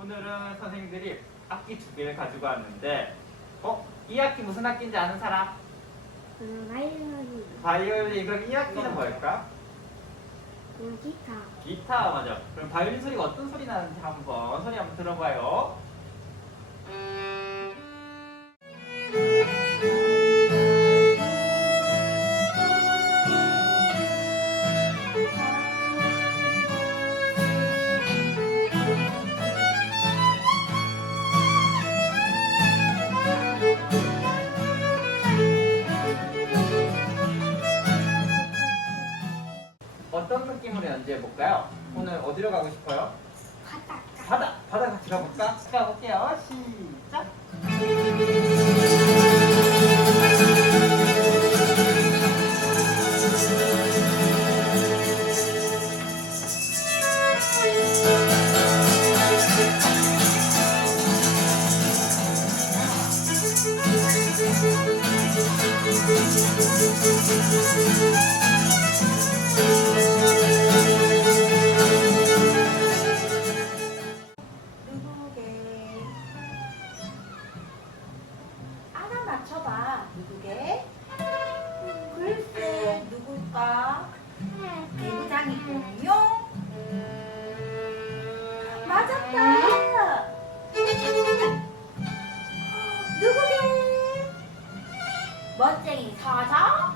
오늘은 선생님들이 악기 두 개를 가지고 왔는데, 어? 이 악기 무슨 악기인지 아는 사람? 음, 바이올린, 바이올린. 그럼 이 악기는 뭘까? 음, 기타, 기타 맞아. 그럼 바이올린 소리가 어떤 소리 나는지 한번 소리 한번 들어봐요. 어떤 느낌으로 연주해 볼까요? 오늘 어디로 가고 싶어요? 바닷가, 바다. 바다 같이 가볼까? 가볼게요. 시작. 맞춰봐. 누구게? 글쎄 누굴까? 내부장이군요. 맞았다. 누구게? 멋쟁이 사자?